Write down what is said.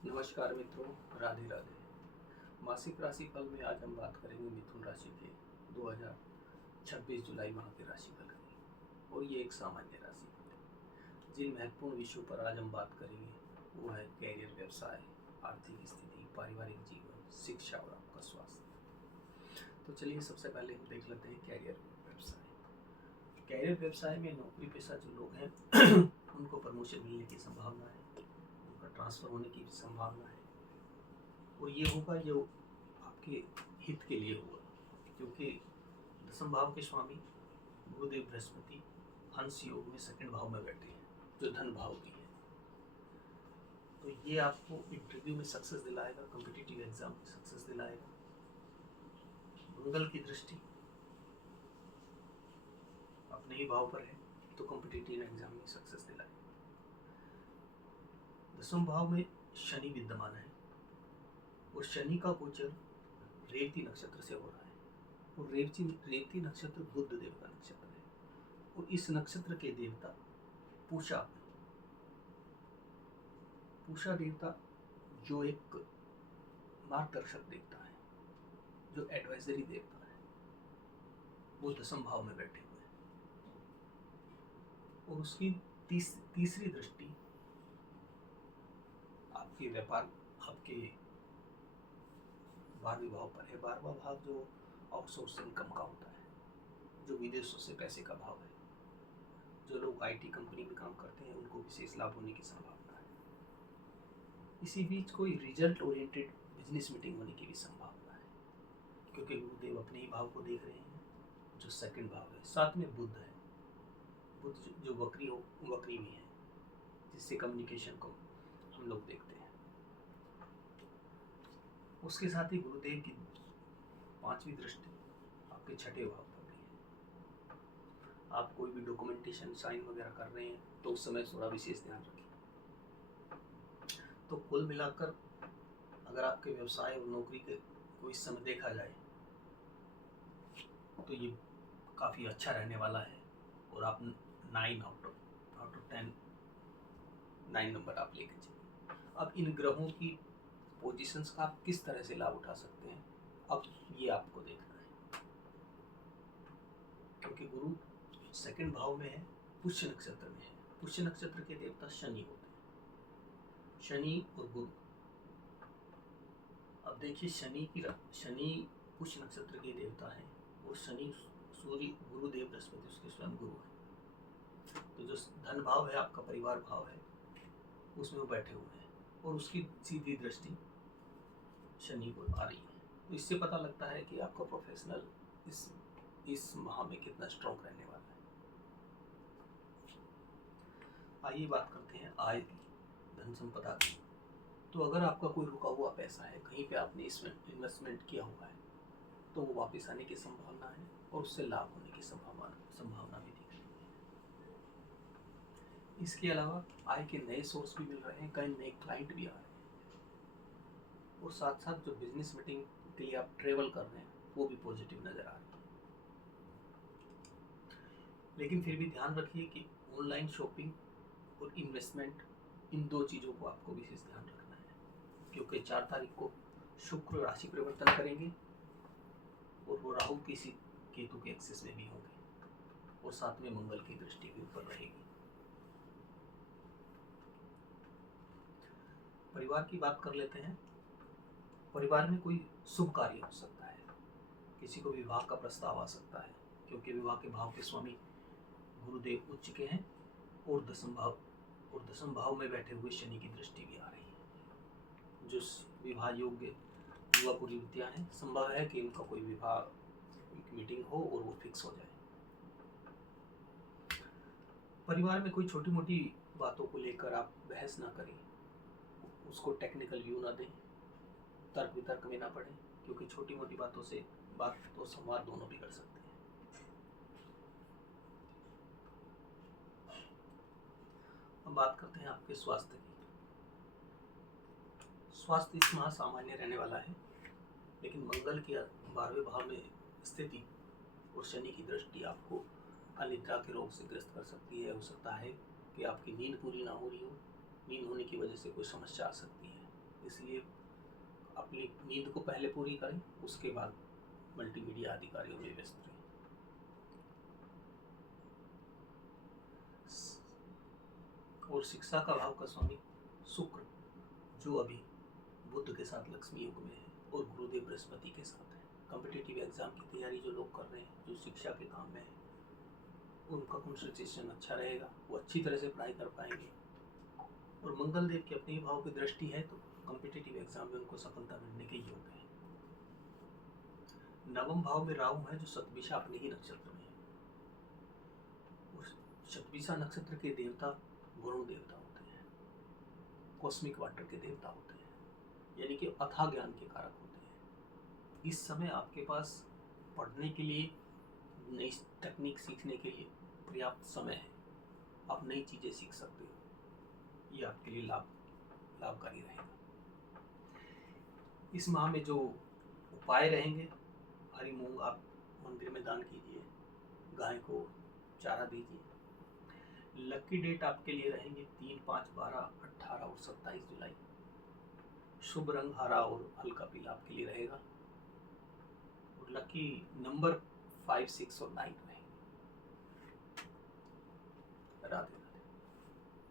नमस्कार मित्रों, राधे राधे। मासिक राशि फल में आज हम बात करेंगे मिथुन राशि के 2026 जुलाई माह के राशि फल की। और ये एक सामान्य राशि फल है। जिन महत्वपूर्ण विषयों पर आज हम बात करेंगे वो है कैरियर, व्यवसाय, आर्थिक स्थिति, पारिवारिक जीवन, शिक्षा और आपका स्वास्थ्य। तो चलिए सबसे पहले हम देख लेते हैं कैरियर व्यवसाय। कैरियर व्यवसाय में नौकरी पेशा जो लोग हैं उनको प्रमोशन मिलने की संभावना है, उनका ट्रांसफर होने की भी संभावना है। और ये होगा जो आपके हित के लिए होगा, क्योंकि दसम भाव के स्वामी गुरुदेव बृहस्पति हंस योग में सेकंड भाव में बैठे हैं, जो धन भाव की है। तो ये आपको इंटरव्यू में सक्सेस दिलाएगा, कॉम्पिटिटिव एग्जाम में सक्सेस दिलाएगा। मंगल की दृष्टि अपने ही भाव पर है तो कॉम्पिटिटिव एग्जाम में सक्सेस दिलाएगा। दसम भाव में शनि विद्यमान है और शनि का गोचर रेवती नक्षत्र से हो रहा है। और रेवती नक्षत्र बुध देव का नक्षत्र है और इस नक्षत्र के देवता पूषा देवता जो एक मार्गदर्शक देवता है, जो एडवाइजरी देवता है, वो दसम भाव में बैठे हुए हैं। और उसकी तीसरी दृष्टि आपके व्यापार, आपके 12वें भाव पर है। 12वां भाव जो आउटसोर्स इनकम का होता है, जो विदेशों से पैसे का भाव है। जो लोग आईटी कंपनी में काम करते हैं उनको विशेष लाभ होने की संभावना है। इसी बीच कोई रिजल्ट ओरिएंटेड बिजनेस मीटिंग होने की भी संभावना है, क्योंकि गुरुदेव अपने ही भाव को देख रहे हैं जो सेकंड भाव है। साथ में बुध है, बुध जो वक्री भी है, जिससे कम्युनिकेशन को हम लोग देखते हैं। उसके साथ ही गुरुदेव की 5वीं दृष्टि आपके 6ठे भाव पर भी है। आप कोई भी डॉक्यूमेंटेशन साइन वगैरह कर रहे हैं तो उस समय थोड़ा विशेष ध्यान रखें। तो कुल मिलाकर अगर आपके व्यवसाय और नौकरी के को इस समय देखा जाए तो ये काफ़ी अच्छा रहने वाला है। और आप 9 आउट ऑफ 10 9 नंबर आप लेके चलिए। अब इन ग्रहों की पोजीशंस का आप किस तरह से लाभ उठा सकते हैं, अब ये आपको देखना है। क्योंकि गुरु सेकंड भाव में है, पुष्य नक्षत्र में है। पुष्य नक्षत्र के देवता शनि होते हैं, शनि और गुरु। अब देखिए शनि पुष्य नक्षत्र के देवता है और शनि सूर्य गुरुदेव बृहस्पति उसके स्वयं गुरु है। तो जो धन भाव है, आपका परिवार भाव है, उसमें वो बैठे हुए हैं और उसकी सीधी दृष्टि शनि को आ रही है। तो इससे पता लगता है कि आपका प्रोफेशनल इस माह में कितना स्ट्रॉन्ग रहने वाला है। आइए बात करते हैं आय की, धन संपदा की। तो अगर आपका कोई रुका हुआ पैसा है, कहीं पे आपने इन्वेस्टमेंट किया हुआ है, तो वो वापस आने की संभावना है और उससे लाभ होने की संभावना भी दिख रही है। इसके अलावा आय के नए सोर्स भी मिल रहे हैं, कई नए क्लाइंट भी आ रहे हैं। और साथ साथ जो बिजनेस मीटिंग के लिए आप ट्रेवल कर रहे हैं वो भी पॉजिटिव नजर आ रही है। लेकिन फिर भी ध्यान रखिए कि ऑनलाइन शॉपिंग और इन्वेस्टमेंट, इन दो चीज़ों को आपको विशेष ध्यान रखना है, क्योंकि 4 तारीख को शुक्र राशि परिवर्तन करेंगे और वो राहु किसी केतु के एक्सेस में भी होंगे और साथ में मंगल की दृष्टि भी ऊपर रहेगी। परिवार की बात कर लेते हैं। परिवार में कोई शुभ कार्य हो सकता है, किसी को विवाह का प्रस्ताव आ सकता है, क्योंकि विवाह के भाव के स्वामी गुरुदेव उच्च के हैं और दसम भाव में बैठे हुए शनि की दृष्टि भी आ रही है। जो विवाह योग्य युवा युवतियां हैं, संभव है कि उनका कोई विवाह मीटिंग हो और वो फिक्स हो जाए। परिवार में कोई छोटी मोटी बातों को लेकर आप बहस ना करें, उसको टेक्निकल व्यू ना दें, तर्क वितर्क में ना पड़े, क्योंकि छोटी मोटी बातों से बात और संवाद दोनों बिगड़ सकते हैं। अब बात करते हैं आपके स्वास्थ्य की। स्वास्थ्य इस माह सामान्य रहने वाला है, लेकिन मंगल के 12वें भाव में स्थिति और शनि की दृष्टि आपको अनिद्रा के रोग से ग्रस्त कर सकती है। हो सकता है कि आपकी नींद पूरी ना हो रही हो, नींद होने की वजह से कोई समस्या आ सकती है। इसलिए अपनी नींद को पहले पूरी करें, उसके बाद मल्टीमीडिया आदि कार्यों में व्यस्त रहें। और शिक्षा का भाव का स्वामी शुक्र, जो अभी बुध के साथ लक्ष्मी योग में है और गुरुदेव बृहस्पति के साथ है। कॉम्पिटिटिव एग्जाम की तैयारी जो लोग कर रहे हैं, जो शिक्षा के काम में है, उनका कंसंट्रेशन अच्छा रहेगा, वो अच्छी तरह से पढ़ाई कर पाएंगे। और मंगल देव की अपने भाव की दृष्टि है तो कॉम्पिटिटिव एग्जाम में उनको सफलता मिलने के योग है। नवम भाव में राहु है जो शतभिषा अपने ही नक्षत्र में है। उस शतभिषा नक्षत्र के देवता वरुण देवता होते हैं, कॉस्मिक वाटर के देवता होते हैं, यानी कि अथाह ज्ञान के कारक होते हैं। इस समय आपके पास पढ़ने के लिए, नई तकनीक सीखने के लिए पर्याप्त समय है। आप नई चीजें सीख सकते हो, ये आपके लिए लाभकारी रहेगा। इस माह में जो उपाय रहेंगे, हरी मूंग आप मंदिर में दान कीजिए, गाय को चारा दीजिए। लकी डेट आपके लिए रहेंगे 3, 5, 12, 18 और 27 जुलाई। शुभ रंग हरा और हल्का पीला आपके लिए रहेगा। और लकी नंबर 5, 6 और 9 रहेंगे। राधे।